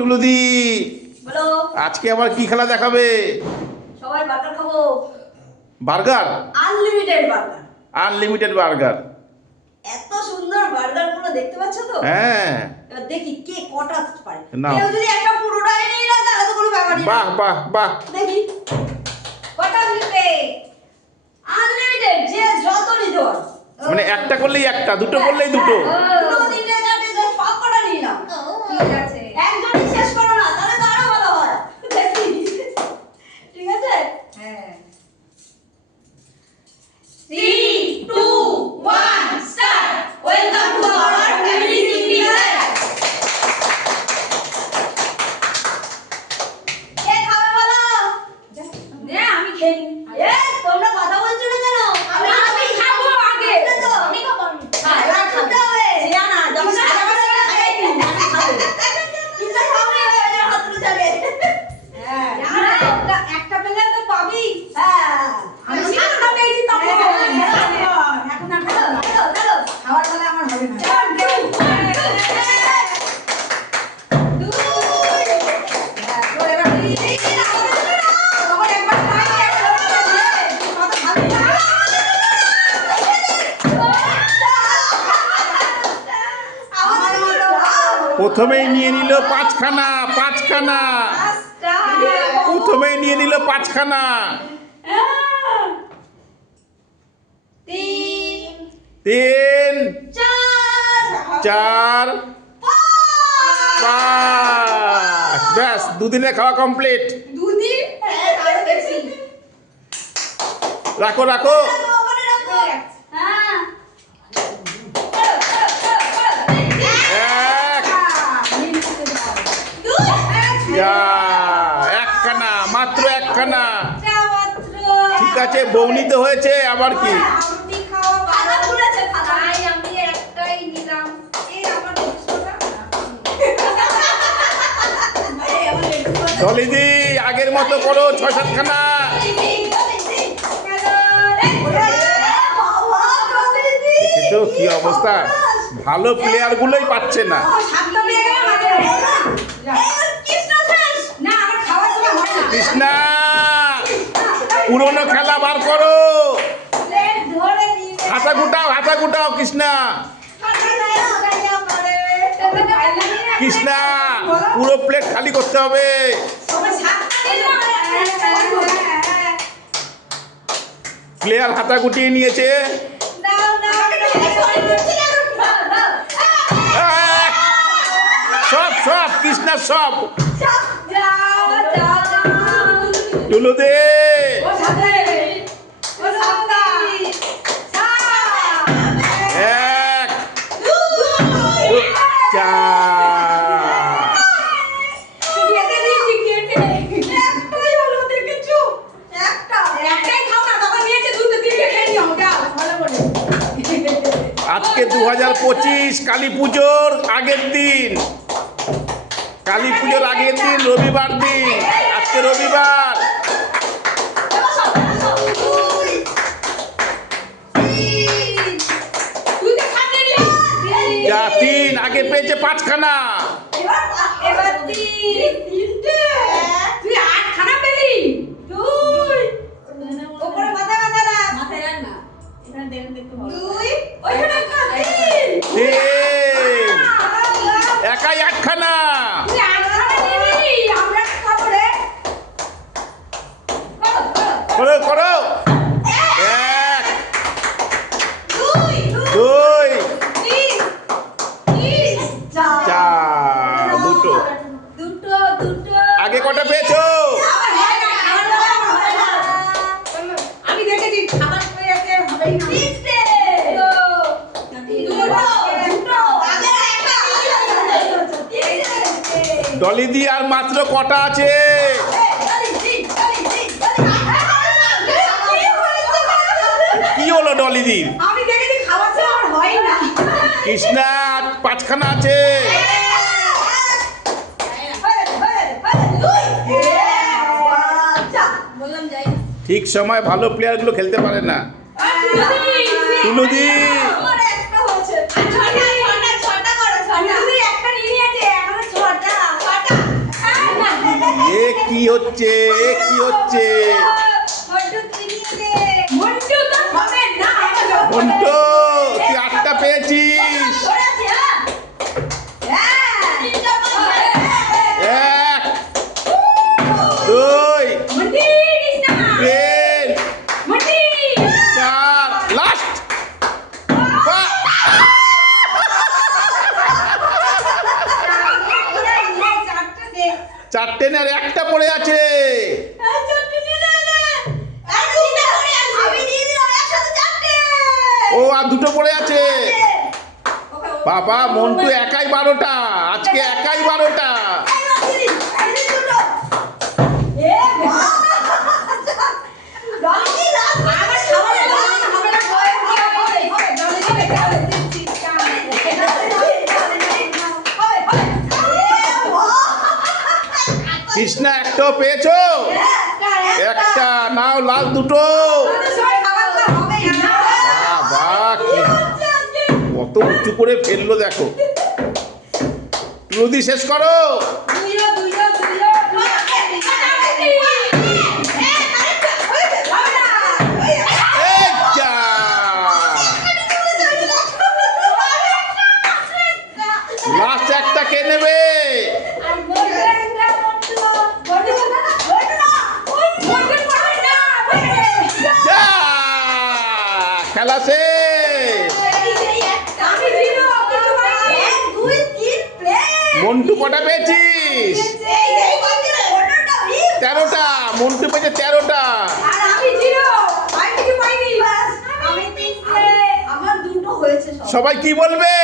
টুলুদি, বলো আজকে আবার কি খেলা দেখাবে? সবাই বার্গার খাবো। Burger, unlimited burger. Unlimited burger. এত সুন্দর বার্গার গুলো দেখতে পাচ্ছ তো? হ্যাঁ, এবার দেখি কে কটা পারে। নাও। কেউ যদি একটা পুরোটাই নিয়ে নেয় তাহলে তো কোনো ব্যাপারই না। বাহ বাহ বাহ। দেখি কটা নিতে। আনলিমিটেড, যে যত নিতে পারো। মানে একটা করলেই একটা, দুটো করলেই দুটো। দুটো তিনটে চারটে দশ সব কটা নিয়ে নাও। ঠিক আছে, একজনই শেষ করো না, তাহলে তো আরো ভালো হয়। দেখি ঠিক আছে? হ্যাঁ। 3, 2, 1, start. Welcome to our family singular. কে খাবে বলো? আমি খেয়ে নিই। তোমরা কথা বলছো না কেন? আমি খাবো আগে। আমি খাবো। হ্যাঁ, এবার খেতে হবে। না, যখন সাদা ভাতটা খাই নি, আমি খাবো। কিন্তু খাবে এবার হাত তুলে যাবে। হ্যাঁ, একটা পেলে তো পাবি। হ্যাঁ, আমি সাতটা পেয়েছি তখন। এখন আর খাবো না। চলো খাওয়ার বেলা আমার হবে না। প্রথমেই নিয়ে নিল পাঁচখানা, পাঁচখানা। প্রথমেই নিয়ে নিল পাঁচখানা। 3, 4, 5। ব্যাস, দুদিনে খাওয়া কমপ্লিট। রাখো রাখো। একখানা, মাত্র একখানা। ঠিক আছে, বৌনিতে হয়েছে আবার কি। ডলিদি, আগের মতো করো, 6-7খানা। দেখেছো কি অবস্থা, ভালো প্লেয়ার গুলোই পাচ্ছে না। কৃষ্ণা, পুরনো খেলা বার করো। হাতা গুটাও, হাতা গুটাও কৃষ্ণা। কৃষ্ণা, পুরো প্লেট খালি করতে হবে। প্লেয়ার হাতা গুটিয়ে নিয়েছে। সব সব কৃষ্ণা, সব। টুলু দে। এক, চার। আজকে 2025 কালী পুজোর আগের দিন, কালী পুজোর আগের দিন, রবিবার দিন। আজকে রবিবার। যা 3, আগে পেয়েছে 5খানা। একাই 8খানা। করো করো। 1, 2, 4, দুটো। আগে কটা পেয়েছো? আমি দেখেছি খাবার পেয়েছে হবেই না। ডলিদি, আর মাত্র কটা আছে? কি হলো ডলিদির? আমি দেখেছি খাবার তো আর হয় না। কৃষ্ণা, 5খানা আছে। ঠিক সময় ভালো প্লেয়ারগুলো খেলতে পারে না। টুলুদি, একটা হয়েছে। ছটা করো, ছটা। একটা নিয়ে নিয়েছে, এখনো ছটা। কি হচ্ছে কি হচ্ছে মন্টু তুই 8টা পেয়েছিস 1 2 3 4 লাস্ট চারটে না আর একটা পড়ে আছে ও আর দুটো পড়ে আছে বাবা মন্টু একাই 12টা আজকে একাই 12টা কৃষ্ণা একটাও পেয়েছো একটা নাও লাল দুটো বাবা কত উঁচু করে ফেললো দেখো নদী শেষ করো এই যা লাস্ট একটা কে নেবে যা খেলা শেষ মন্টু কটা পেয়েছিস 13টা মন্টু পেয়েছে 13টা আমার দুটো হয়েছে সবাই কি বলবে